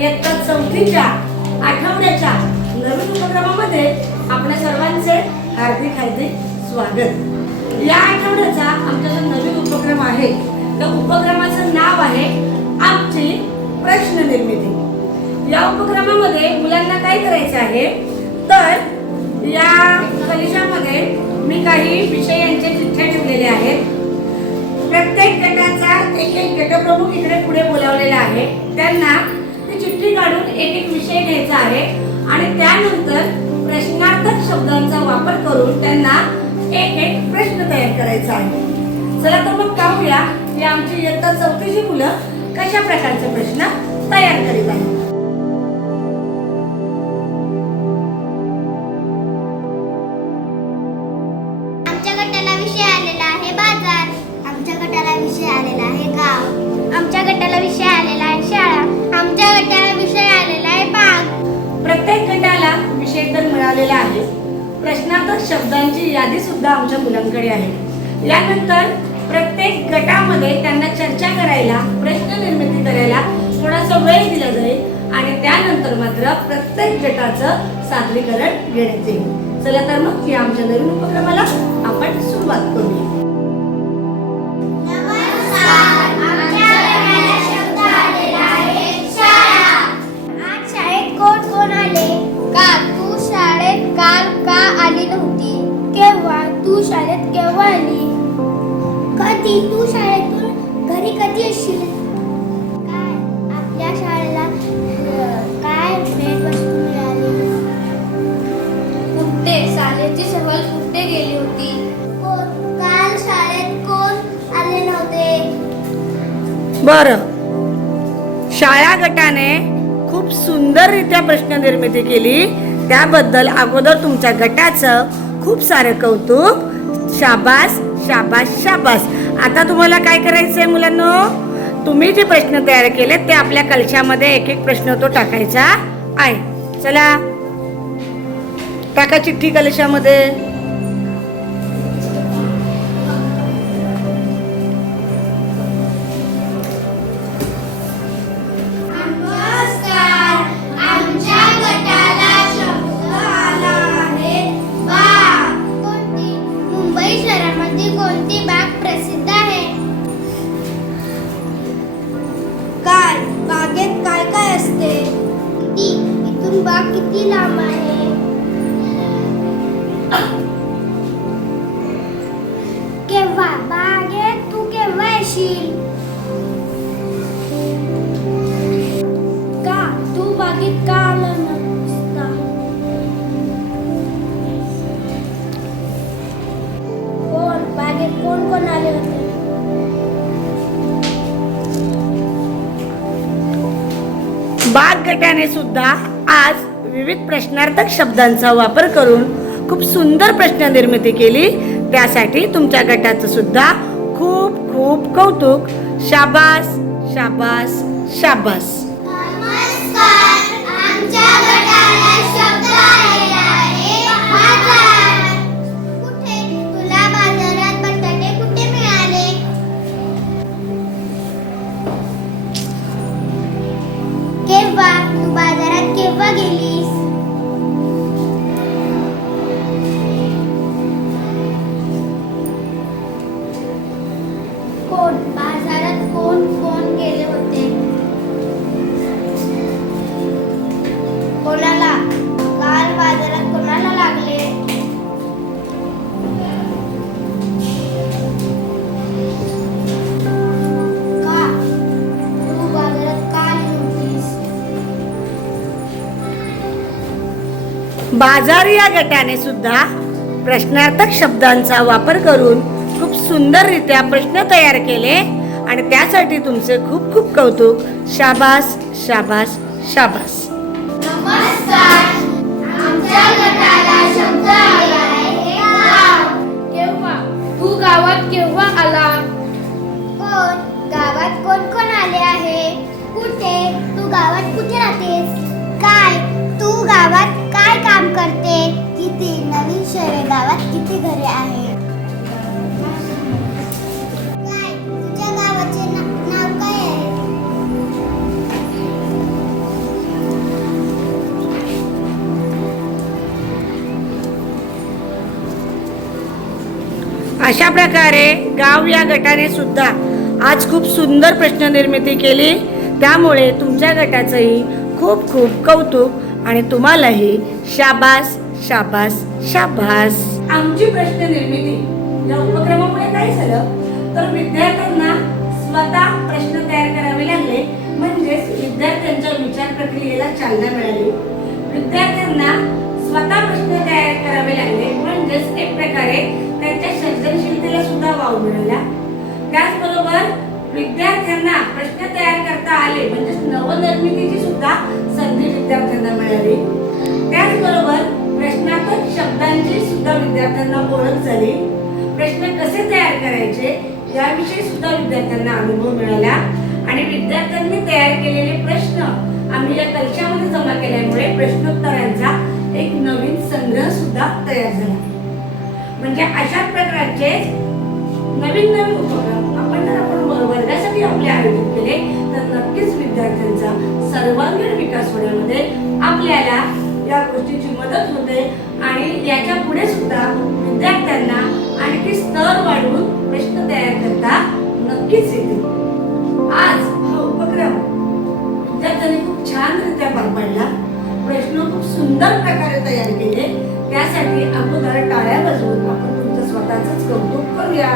इयत्ता चौथीच्या आठवड्याच्या नवीन उपक्रमामध्ये आपल्या सर्वांचे हार्दिक हार्दिक स्वागत. या आठवड्याचा आमचा जो नवीन उपक्रम आहे त्या उपक्रमाचं नाव आहे आमची प्रश्न निर्मिती. या उपक्रमामध्ये मुलांना काय करायचं आहे? तर या कलिशामध्ये मी काही विषयांच्या चिठ्ठ्या ठेवलेल्या आहेत. प्रत्येक गटाचा एक एक गटप्रमुख इकडे पुढे बोलावलेला आहे. त्यांना काढून एक एक विषय घ्यायचा आहे. आणि त्यानंतर प्रश्नार्थक शब्दांचा वापर करून त्यांना एक एक प्रश्न तयार करायचा आहे. चला तर मग पाहूया की आमची इयत्ता चौथीची मुलं कशा प्रकारचे प्रश्न तयार करीत आहेत. प्रश्नार्थक शब्दांची यादी सुद्धा आमच्या मुलांकडे आहे. यानंतर प्रत्येक गटामध्ये त्यांना चर्चा करायला प्रश्न निर्मिती करायला थोडासा वेळ दिला जाईल आणि त्यानंतर मात्र प्रत्येक गटाचं सादरीकरण घेण्यात येईल. चला तर मग या आमच्या नवीन उपक्रमाला आपण सुरुवात करूया. बरं. शाळा गटाने खूप सुंदररित्या प्रश्न निर्मिती केली. त्याबद्दल अगोदर तुमच्या गटाचं खूप सारं कौतुक. शाबास शाबास शाबास. आता तुम्हाला काय करायचं आहे मुलांनो? तुम्ही जे प्रश्न तयार केले ते आपल्या कलशामध्ये एक एक प्रश्न तो टाकायचा आहे. चला. टाका चिठ्ठी कलशामध्ये. केव्हा बागेत तू केव्हा येशील का तू बागेत का कोण बागेत कोण कोण आले होते बाग गटाने सुद्धा आज विविध प्रश्नार्थक शब्दांचा वापर करून खूप सुंदर प्रश्न निर्मिती केली. त्यासाठी तुमच्या गटाचं सुद्धा खूप खूप कौतुक. शाबास शाबास शाबास. केव्हा गेलीस कोण? बाजारात कोण कोण गेले होते? बाजार या गटाने सुद्धा प्रश्नार्थक शब्दांचा वापर करून खूप सुंदररित्या प्रश्न तयार केले आणि त्यासाठी तुमचे खूप खूप कौतुक. शाबास शाबास शाबास. नमस्कार. गावात किती घरे आहेत? अशा प्रकारे गाव या गटाने सुद्धा आज खूप सुंदर प्रश्न निर्मिती केली. त्यामुळे तुमच्या गटाचंही खूप खूप कौतुक आणि तुम्हालाही शाबास शाबास. शाबास. आमची प्रश्न निर्मिती या उपक्रमामुळे काय झालं तर विद्यार्थ्यांना स्वतः प्रश्न तयार करावे लागले. म्हणजेच विद्यार्थ्यांच्या विचार प्रक्रियेला चालना मिळाली. विद्यार्थ्यांना स्वतः प्रश्न तयार करावे लागले. म्हणजेच एक प्रकारे त्यांच्या सर्जनशीलतेला सुद्धा वाव मिळाला. त्याचबरोबर विद्यार्थ्यांना प्रश्न तयार करता आले म्हणजेच नवनिर्मितीची सुद्धा संधी विद्यार्थ्यांना मिळाली. त्याचबरोबर प्रश्नातच शब्दांची सुद्धा विद्यार्थ्यांना ओळख झाली. प्रश्न कसे तयार करायचे याविषयी सुद्धा विद्यार्थ्यांना अनुभव मिळाला. आणि विद्यार्थ्यांनी तयार केलेले प्रश्न आम्ही या कक्षामध्ये जमा केल्यामुळे प्रश्नोत्तरांचा एक नवीन संग्रह सुद्धा तयार झाला. म्हणजे अशा प्रकारचे नवीन नवीन उपक्रम आपण जर आपण वर्गासाठी आपले आयोजित केले तर नक्कीच विद्यार्थ्यांचा सर्वांगीण विकास होण्यामध्ये आपल्याला त्या गोष्टीची मदत होते आणि याच्यापुढे सुद्धा विद्यार्थ्यांना आणखी स्तर वाढवून प्रश्न तयार करता नक्कीच येते आज हा उपक्रम विद्यार्थ्यांनी खूप छान रित्या पार पाडला. प्रश्न खूप सुंदर प्रकारे तयार केले. त्यासाठी अगोदर टाळ्या वाजवून आपण तुमचं स्वतःच कौतुक करूया.